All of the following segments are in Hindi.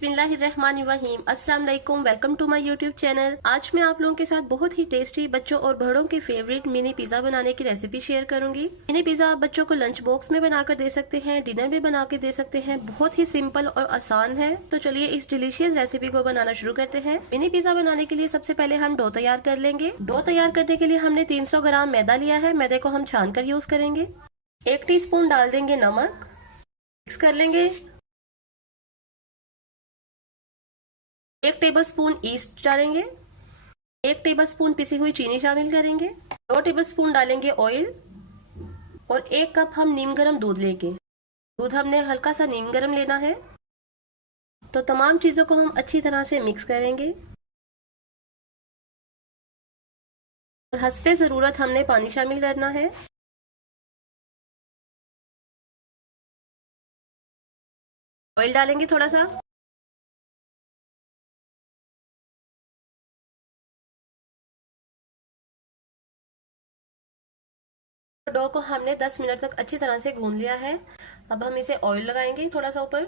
बिस्मिल्लाहिर्रहमानिर्रहीम। अस्सलाम वालेकुम, welcome to my YouTube channel. आज मैं आप लोगों के साथ बहुत ही टेस्टी बच्चों और बड़ों के फेवरेट मिनी पिज्जा बनाने की रेसिपी शेयर करूंगी। मिनी पिज्जा आप बच्चों को लंच बॉक्स में बनाकर दे सकते हैं, डिनर में बना के दे सकते हैं। बहुत ही सिंपल और आसान है। तो चलिए इस डिलीशियस रेसिपी को बनाना शुरू करते हैं। मिनी पिज्जा बनाने के लिए सबसे पहले हम डो तैयार कर लेंगे। डो तैयार करने के लिए हमने 300 ग्राम मैदा लिया है। मैदे को हम छान कर यूज करेंगे। 1 टीस्पून डाल देंगे नमक, मिक्स कर लेंगे। 1 टेबलस्पून ईस्ट डालेंगे। 1 टेबलस्पून पिसी हुई चीनी शामिल करेंगे। 2 टेबलस्पून डालेंगे ऑयल और 1 कप हम नीम गर्म दूध लेंगे। दूध हमने हल्का सा नीम गर्म लेना है। तो तमाम चीजों को हम अच्छी तरह से मिक्स करेंगे और हस्बे जरूरत हमने पानी शामिल करना है। ऑयल डालेंगे थोड़ा सा। डो को हमने 10 मिनट तक अच्छी तरह से गूंद लिया है। अब हम इसे ऑयल लगाएंगे थोड़ा सा ऊपर।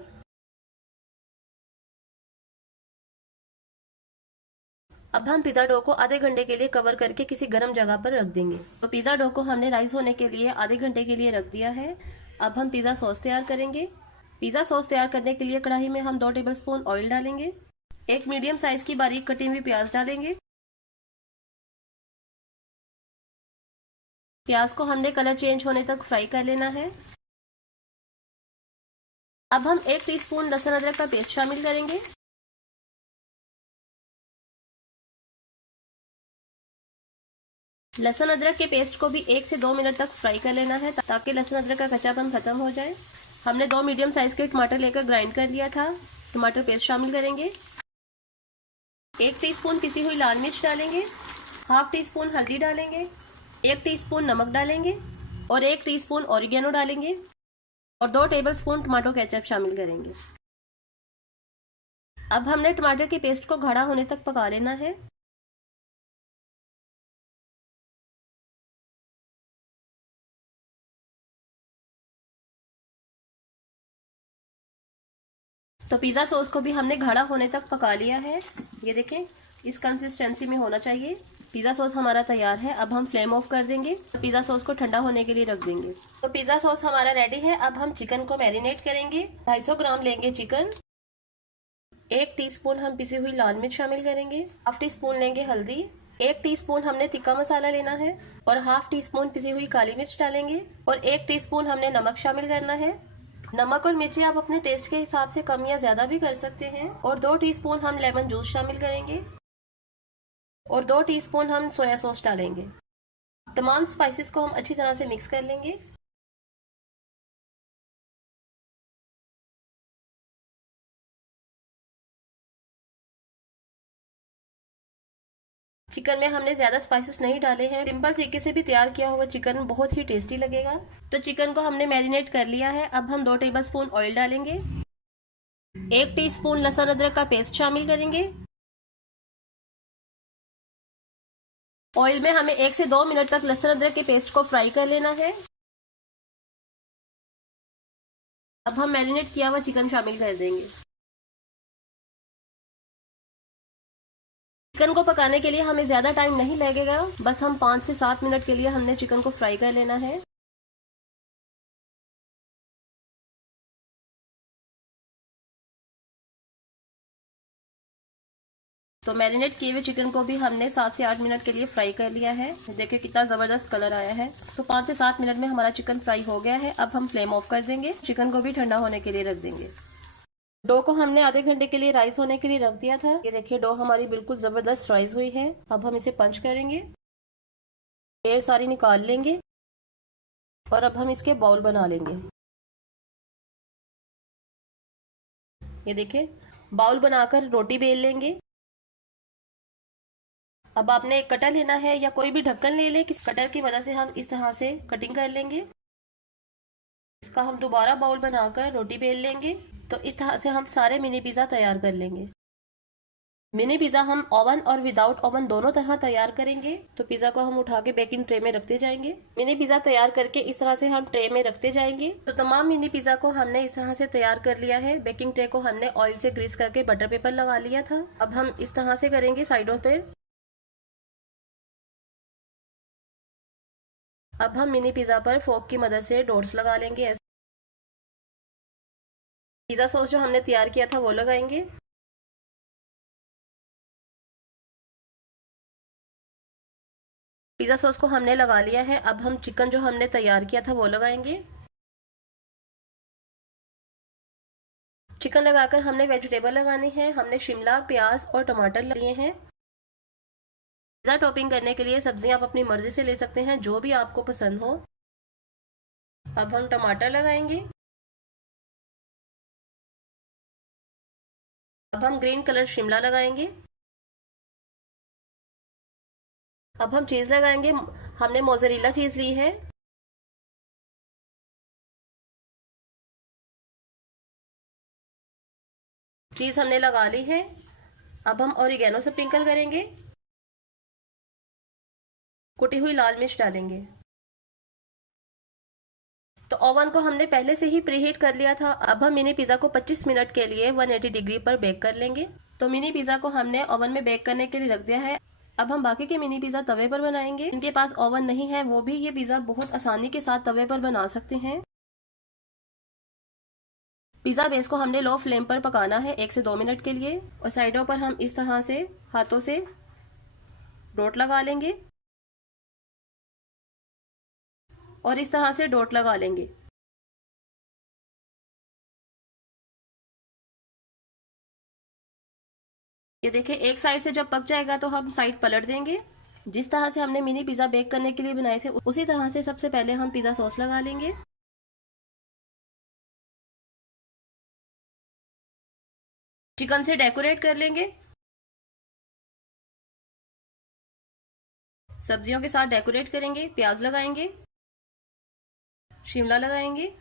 अब हम पिज्जा डो को आधे घंटे के लिए कवर करके किसी गर्म जगह पर रख देंगे। तो पिज्जा डो को हमने राइस होने के लिए आधे घंटे के लिए रख दिया है। अब हम पिज्जा सॉस तैयार करेंगे। पिज्जा सॉस तैयार करने के लिए कढ़ाई में हम 2 टेबलस्पून ऑयल डालेंगे। 1 मीडियम साइज की बारीक कटी हुई प्याज डालेंगे। प्याज को हमने कलर चेंज होने तक फ्राई कर लेना है। अब हम 1 टीस्पून लहसुन अदरक का पेस्ट शामिल करेंगे। लहसुन अदरक के पेस्ट को भी 1 से 2 मिनट तक फ्राई कर लेना है ताकि लहसुन अदरक का कच्चापन खत्म हो जाए। हमने 2 मीडियम साइज के टमाटर लेकर ग्राइंड कर लिया था। टमाटर पेस्ट शामिल करेंगे। 1 टीस्पून पिसी हुई लाल मिर्च डालेंगे। हाफ टीस्पून हल्दी डालेंगे। 1 टीस्पून नमक डालेंगे और 1 टीस्पून ऑरिगेनो डालेंगे और 2 टेबलस्पून टमाटो केचप शामिल करेंगे। अब हमने टमाटर के पेस्ट को गाढ़ा होने तक पका लेना है। तो पिज्जा सॉस को भी हमने गाढ़ा होने तक पका लिया है। ये देखें, इस कंसिस्टेंसी में होना चाहिए। पिज्जा सॉस हमारा तैयार है। अब हम फ्लेम ऑफ कर देंगे। पिज्जा सॉस को ठंडा होने के लिए रख देंगे। तो पिज्जा सॉस हमारा रेडी है। अब हम चिकन को मैरिनेट करेंगे। 250 ग्राम लेंगे चिकन। 1 टीस्पून हम पिसी हुई लाल मिर्च शामिल करेंगे। हाफ टीस्पून लेंगे हल्दी। 1 टीस्पून हमने तिक्का मसाला लेना है और हाफ टीस्पून पिसी हुई काली मिर्च डालेंगे और 1 टीस्पून हमने नमक शामिल करना है। नमक और मिर्ची आप अपने टेस्ट के हिसाब से कम या ज्यादा भी कर सकते हैं। और 2 टीस्पून हम लेमन जूस शामिल करेंगे और 2 टीस्पून हम सोया सॉस डालेंगे। तमाम स्पाइसेस को हम अच्छी तरह से मिक्स कर लेंगे। चिकन में हमने ज्यादा स्पाइसेस नहीं डाले हैं। सिंपल तरीके से भी तैयार किया हुआ चिकन बहुत ही टेस्टी लगेगा। तो चिकन को हमने मैरिनेट कर लिया है। अब हम 2 टेबलस्पून ऑयल डालेंगे। 1 टीस्पून लहसुन अदरक का पेस्ट शामिल करेंगे। ऑयल में हमें 1 से 2 मिनट तक लहसुन अदरक के पेस्ट को फ्राई कर लेना है। अब हम मैरिनेट किया हुआ चिकन शामिल कर देंगे। चिकन को पकाने के लिए हमें ज्यादा टाइम नहीं लगेगा। बस हम 5 से 7 मिनट के लिए हमने चिकन को फ्राई कर लेना है। तो मैरिनेट किए हुए चिकन को भी हमने 7 से 8 मिनट के लिए फ्राई कर लिया है। देखिए कितना जबरदस्त कलर आया है। तो 5 से 7 मिनट में हमारा चिकन फ्राई हो गया है। अब हम फ्लेम ऑफ कर देंगे। चिकन को भी ठंडा होने के लिए रख देंगे। डो को हमने आधे घंटे के लिए राइस होने के लिए रख दिया था। ये देखिए डो हमारी बिल्कुल जबरदस्त राइस हुई है। अब हम इसे पंच करेंगे, एयर सारी निकाल लेंगे और अब हम इसके बाउल बना लेंगे। ये देखिए बाउल बनाकर रोटी बेल लेंगे। अब आपने एक कटर लेना है या कोई भी ढक्कन ले ले। किस कटर की मदद से हम इस तरह से कटिंग कर लेंगे। इसका हम दोबारा बाउल बनाकर रोटी बेल लेंगे। तो इस तरह से हम सारे मिनी पिज्जा तैयार कर लेंगे। मिनी पिज़्ज़ा हम ओवन और विदाउट ओवन दोनों तरह तैयार करेंगे। तो पिज़्ज़ा को हम उठा के बेकिंग ट्रे में रखते जाएंगे। मिनी पिज़्ज़ा तैयार करके इस तरह से हम ट्रे में रखते जाएंगे। तो तमाम मिनी पिज़्ज़ा को हमने इस तरह से तैयार कर लिया है। बेकिंग ट्रे को हमने ऑयल से ग्रीस करके बटर पेपर लगा लिया था। अब हम इस तरह से करेंगे साइडों पर। अब हम मिनी पिज़्ज़ा पर फोर्क की मदद से डॉट्स लगा लेंगे। पिज़्ज़ा सॉस जो हमने तैयार किया था वो लगाएंगे। पिज़्ज़ा सॉस को हमने लगा लिया है। अब हम चिकन जो हमने तैयार किया था वो लगाएंगे। चिकन लगाकर हमने वेजिटेबल लगानी है। हमने शिमला, प्याज और टमाटर लिए हैं। पिज़्ज़ा टॉपिंग करने के लिए सब्जियां आप अपनी मर्जी से ले सकते हैं, जो भी आपको पसंद हो। अब हम टमाटर लगाएंगे। अब हम ग्रीन कलर शिमला लगाएंगे। अब हम चीज़ लगाएंगे। हमने मोज़रेला चीज़ ली है। चीज़ हमने लगा ली है। अब हम ऑरिगेनो से स्प्रिंकल करेंगे। कुटी हुई लाल मिर्च डालेंगे। तो ओवन को हमने पहले से ही प्रीहीट कर लिया था। अब हम मिनी पिज़्ज़ा को 25 मिनट के लिए 180 डिग्री पर बेक कर लेंगे। तो मिनी पिज़्ज़ा को हमने ओवन में बेक करने के लिए रख दिया है। अब हम बाकी के मिनी पिज़्ज़ा तवे पर बनाएंगे। इनके पास ओवन नहीं है वो भी ये पिज़्ज़ा बहुत आसानी के साथ तवे पर बना सकते हैं। पिज़्ज़ा बेस को हमने लो फ्लेम पर पकाना है 1 से 2 मिनट के लिए। और साइडों पर हम इस तरह से हाथों से डॉट लगा लेंगे और इस तरह से डॉट लगा लेंगे। ये देखिए, एक साइड से जब पक जाएगा तो हम साइड पलट देंगे। जिस तरह से हमने मिनी पिज़्ज़ा बेक करने के लिए बनाए थे उसी तरह से सबसे पहले हम पिज़्ज़ा सॉस लगा लेंगे। चिकन से डेकोरेट कर लेंगे। सब्जियों के साथ डेकोरेट करेंगे। प्याज लगाएंगे, शिमला लगाएंगे।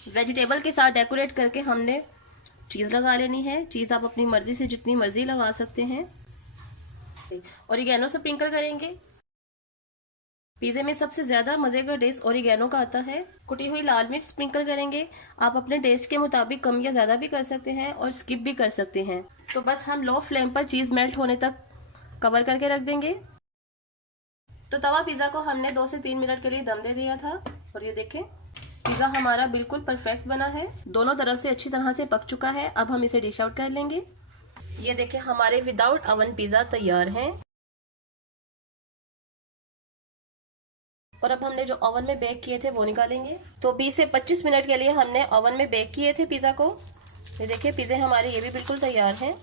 वेजिटेबल के साथ डेकोरेट करके हमने चीज़ लगा लेनी है। चीज़ आप अपनी मर्जी से जितनी मर्जी लगा सकते हैं। ऑरिगेनो से स्प्रिंकल करेंगे। पिज़्ज़े में सबसे ज्यादा मजे का टेस्ट ऑरिगेनो का आता है। कुटी हुई लाल मिर्च स्प्रिंकल करेंगे। आप अपने टेस्ट के मुताबिक कम या ज्यादा भी कर सकते हैं और स्किप भी कर सकते हैं। तो बस हम लो फ्लेम पर चीज मेल्ट होने तक कवर करके रख देंगे। तो तवा पिज़्ज़ा को हमने 2 से 3 मिनट के लिए दम दे दिया था और ये देखें, पिज़्ज़ा हमारा बिल्कुल परफेक्ट बना है। दोनों तरफ से अच्छी तरह से पक चुका है। अब हम इसे डिश आउट कर लेंगे। ये देखें, हमारे विदाउट ओवन पिज़्ज़ा तैयार हैं। और अब हमने जो ओवन में बेक किए थे वो निकालेंगे। तो 20 से 25 मिनट के लिए हमने ओवन में बेक किए थे पिज़्ज़ा को। ये देखिए, पिज़्ज़े हमारे ये भी बिल्कुल तैयार हैं।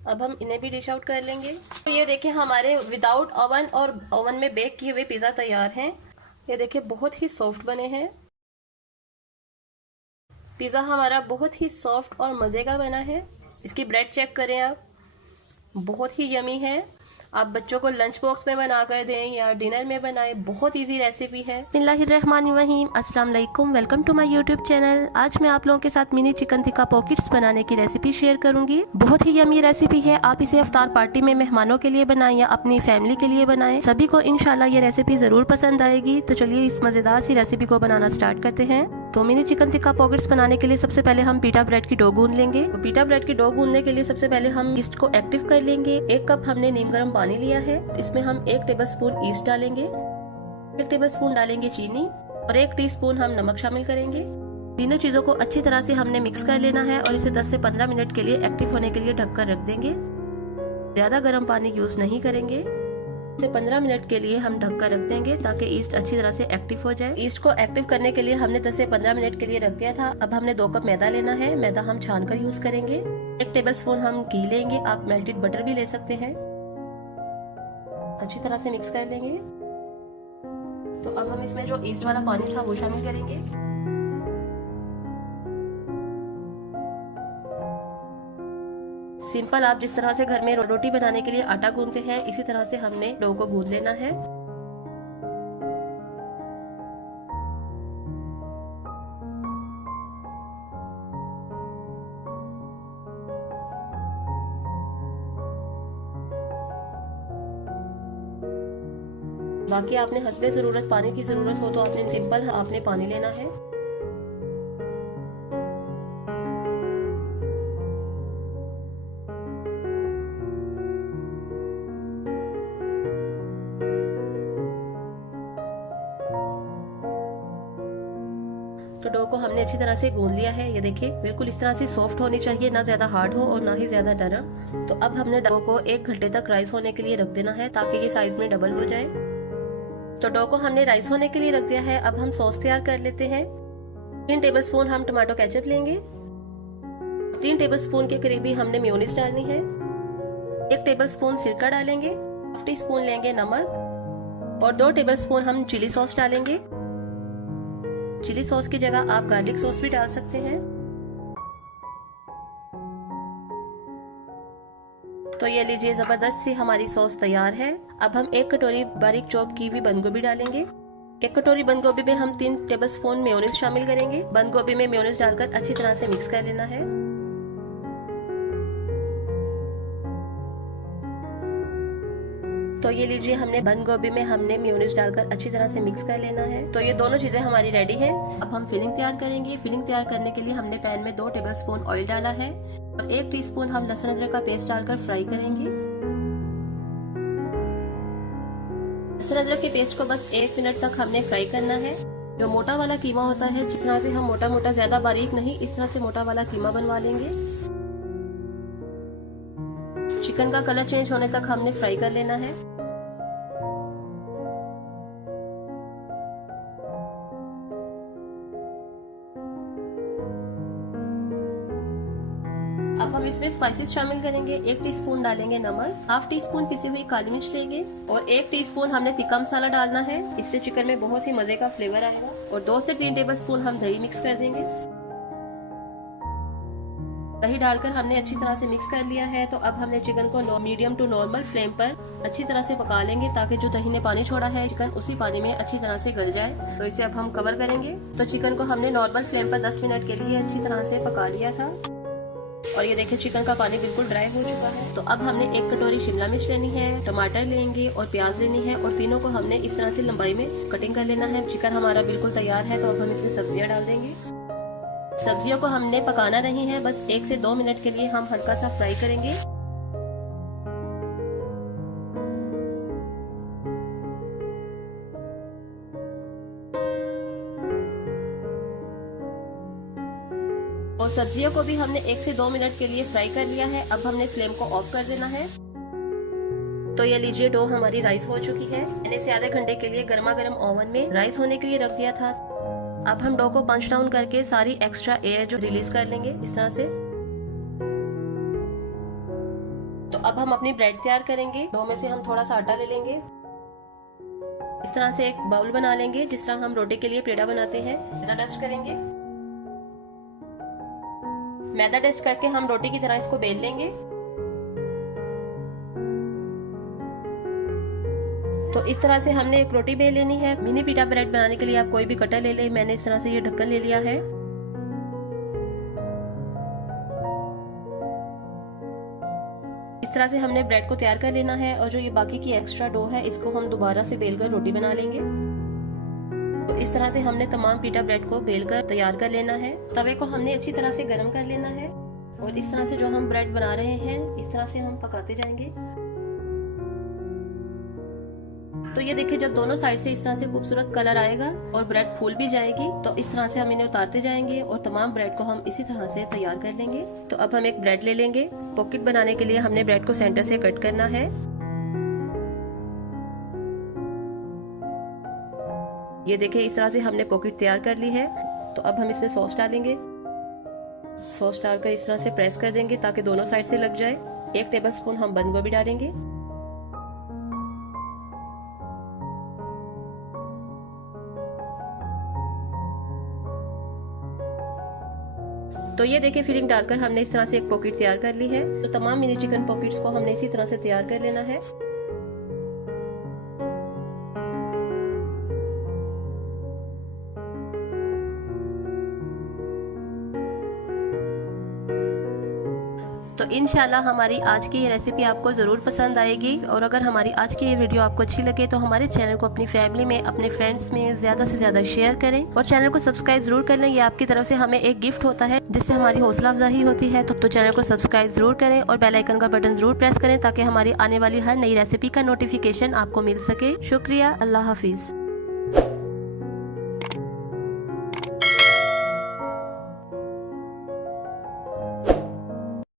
अब हम इन्हें भी डिश आउट कर लेंगे। तो ये देखिए, हमारे विदाउट ओवन और ओवन में बेक किए हुए पिज़्ज़ा तैयार हैं। ये देखिए, बहुत ही सॉफ्ट बने हैं। पिज़्ज़ा हमारा बहुत ही सॉफ्ट और मज़े का बना है। इसकी ब्रेड चेक करें आप, बहुत ही यमी है। आप बच्चों को लंच बॉक्स में बना कर दें या डिनर में बनाएं, बहुत इजी रेसिपी है। बिस्मिल्लाहिर्रहमानिर्रहीम, अस्सलाम वालेकुम, welcome to my YouTube channel. आज मैं आप लोगों के साथ मिनी चिकन टिक्का पॉकेट्स बनाने की रेसिपी शेयर करूंगी। बहुत ही यमी रेसिपी है। आप इसे इफ्तार पार्टी में मेहमानों के लिए बनाएं या अपनी फैमिली के लिए बनाएं, सभी को इंशाल्लाह ये रेसिपी जरूर पसंद आएगी। तो चलिए इस मजेदार सी रेसिपी को बनाना स्टार्ट करते हैं। तो मिनी चिकन टिक्का पॉकेट्स बनाने के लिए सबसे पहले हम पीटा ब्रेड की डो गूंद लेंगे। तो पीटा ब्रेड की डो गूंदने के लिए सबसे पहले हम ईस्ट को एक्टिव कर लेंगे। 1 कप हमने नीम गर्म पानी लिया है। इसमें हम 1 टेबलस्पून ईस्ट डालेंगे, 1 टेबलस्पून डालेंगे चीनी और 1 टीस्पून हम नमक शामिल करेंगे। तीनों चीजों को अच्छी तरह से हमने मिक्स कर लेना है और इसे 10 से 15 मिनट के लिए एक्टिव होने के लिए ढककर रख देंगे। ज्यादा गर्म पानी यूज नहीं करेंगे। से 15 मिनट के लिए हम ढककर रख देंगे ताकि ईस्ट अच्छी तरह से एक्टिव हो जाए। ईस्ट को एक्टिव करने के लिए हमने 10 से 15 मिनट के लिए रख दिया था। अब हमने 2 कप मैदा लेना है। मैदा हम छान कर यूज करेंगे। 1 टेबलस्पून हम घी लेंगे, आप मेल्टेड बटर भी ले सकते हैं। अच्छी तरह से मिक्स कर लेंगे। तो अब हम इसमें जो ईस्ट वाला पानी था वो शामिल करेंगे। सिंपल आप जिस तरह से घर में रोटी बनाने के लिए आटा गूंदते हैं, इसी तरह से हमने डो को गूंद लेना है। बाकी आपने हस्बे ज़रूरत पानी की ज़रूरत हो तो आपने सिंपल आपने पानी लेना है। तो डो को हमने अच्छी तरह से गूंद लिया है। ये देखिए बिल्कुल इस तरह से सॉफ्ट होनी चाहिए, ना ज्यादा हार्ड हो और ना ही ज्यादा नरम। तो अब हमने डो को 1 घंटे तक राइस होने के लिए रख देना है ताकि ये साइज में डबल हो जाए। तो डो को हमने राइस होने के लिए रख दिया है। अब हम सॉस तैयार कर लेते हैं। 3 टेबलस्पून हम टमाटो केचप लेंगे। 3 टेबलस्पून के करीब ही हमने मेयोनीज डालनी है। 1 टेबलस्पून सिरका डालेंगे। 1 टीस्पून लेंगे नमक और 2 टेबलस्पून हम चिली सॉस डालेंगे। चिली सॉस की जगह आप गार्लिक सॉस भी डाल सकते हैं। तो ये लीजिए जबरदस्त सी हमारी सॉस तैयार है। अब हम 1 कटोरी बारीक चॉप की हुई बंद गोभी डालेंगे। 1 कटोरी बंद गोभी में हम 3 टेबलस्पून मेयोनीज शामिल करेंगे। बंद गोभी में मेयोनीज डालकर अच्छी तरह से मिक्स कर लेना है। तो ये लीजिए हमने बंद गोभी में हमने मेयोनीज डालकर अच्छी तरह से मिक्स कर लेना है। तो ये दोनों चीजें हमारी रेडी है। अब हम फिलिंग तैयार करेंगे। फिलिंग तैयार करने के लिए हमने पैन में 2 टेबलस्पून ऑयल डाला है और 1 टीस्पून हम लहसुन अदरक का पेस्ट डालकर फ्राई करेंगे। लहसुन अदरक के पेस्ट को बस 1 मिनट तक हमने फ्राई करना है। जो मोटा वाला कीमा होता है, जिस तरह से हम मोटा मोटा ज्यादा बारीक नहीं, इस तरह से मोटा वाला कीमा बनवा लेंगे। चिकन का कलर चेंज होने तक हमने फ्राई कर लेना है। अब हम इसमें स्पाइसेस शामिल करेंगे। 1 टीस्पून डालेंगे नमक, 1/2 टीस्पून पिसी हुई काली मिर्च लेंगे और 1 टीस्पून हमने तिक्का मसाला डालना है। इससे चिकन में बहुत ही मजे का फ्लेवर आएगा। और 2 से 3 टेबलस्पून हम दही मिक्स कर देंगे। दही डालकर हमने अच्छी तरह से मिक्स कर लिया है। तो अब हमने चिकन को मीडियम टू नॉर्मल फ्लेम पर अच्छी तरह से पका लेंगे ताकि जो दही ने पानी छोड़ा है चिकन उसी पानी में अच्छी तरह से गल जाए। तो इसे अब हम कवर करेंगे। तो चिकन को हमने नॉर्मल फ्लेम पर 10 मिनट के लिए अच्छी तरह से पका लिया था और ये देखिए चिकन का पानी बिल्कुल ड्राई हो चुका है। तो अब हमने 1 कटोरी शिमला मिर्च लेनी है, टमाटर लेंगे और प्याज लेनी है और तीनों को हमने इस तरह से लंबाई में कटिंग कर लेना है। चिकन हमारा बिल्कुल तैयार है। तो अब हम इसमें सब्जियां डाल देंगे। सब्जियों को हमने पकाना नहीं है, बस 1 से 2 मिनट के लिए हम हल्का सा फ्राई करेंगे। और सब्जियों को भी हमने 1 से 2 मिनट के लिए फ्राई कर लिया है। अब हमने फ्लेम को ऑफ कर देना है। तो ये लीजिए डो हमारी राइस हो चुकी है। मैंने इसे आधे घंटे के लिए गर्मा गर्म ओवन में राइस होने के लिए रख दिया था। अब हम डो को पंच डाउन करके सारी एक्स्ट्रा एयर जो रिलीज कर लेंगे इस तरह से। तो अब हम अपनी ब्रेड तैयार करेंगे। डो में से हम थोड़ा सा आटा ले लेंगे। इस तरह से एक बाउल बना लेंगे जिस तरह हम रोटी के लिए पेड़ा बनाते हैं। मैदा डस्ट करेंगे। मैदा डस्ट करके हम रोटी की तरह इसको बेल लेंगे। तो इस तरह से हमने एक रोटी बेल लेनी है। मिनी पिटा ब्रेड बनाने के लिए आप कोई भी कटर ले ले। मैंने इस तरह से ये ढक्कन ले लिया है। इस तरह से हमने ब्रेड को तैयार कर लेना है और जो ये बाकी की एक्स्ट्रा डो है इसको हम दोबारा से बेलकर रोटी बना लेंगे। तो इस तरह से हमने तमाम पिटा ब्रेड को बेलकर तैयार कर लेना है। तवे को हमने अच्छी तरह से गर्म कर लेना है और इस तरह से जो हम ब्रेड बना रहे हैं इस तरह से हम पकाते जाएंगे। तो ये देखिए जब दोनों साइड से इस तरह से खूबसूरत कलर आएगा और ब्रेड फूल भी जाएगी तो इस तरह से हम इन्हें उतारते जाएंगे और तमाम ब्रेड को हम इसी तरह से तैयार कर लेंगे। तो अब हम एक ब्रेड ले लेंगे। पॉकेट बनाने के लिए हमने ब्रेड को सेंटर से कट करना है। ये देखिए इस तरह से हमने पॉकेट तैयार कर ली है। तो अब हम इसमें सॉस डालेंगे। सॉस डालकर इस तरह से प्रेस कर देंगे ताकि दोनों साइड से लग जाए। 1 टेबलस्पून हम बंद गोभी डालेंगे। तो ये देखिए फिलिंग डालकर हमने इस तरह से एक पॉकेट तैयार कर ली है। तो तमाम मिनी चिकन पॉकेट्स को हमने इसी तरह से तैयार कर लेना है। तो इंशाल्लाह हमारी आज की ये रेसिपी आपको ज़रूर पसंद आएगी। और अगर हमारी आज की ये वीडियो आपको अच्छी लगे तो हमारे चैनल को अपनी फैमिली में, अपने फ्रेंड्स में ज़्यादा से ज़्यादा शेयर करें और चैनल को सब्सक्राइब जरूर कर लें। ये आपकी तरफ से हमें एक गिफ्ट होता है जिससे हमारी हौसला अफजाई होती है। तो चैनल को सब्सक्राइब जरूर करें और बेल आइकन का बटन जरूर प्रेस करें ताकि हमारी आने वाली हर नई रेसिपी का नोटिफिकेशन आपको मिल सके। शुक्रिया, अल्लाह हाफिज़।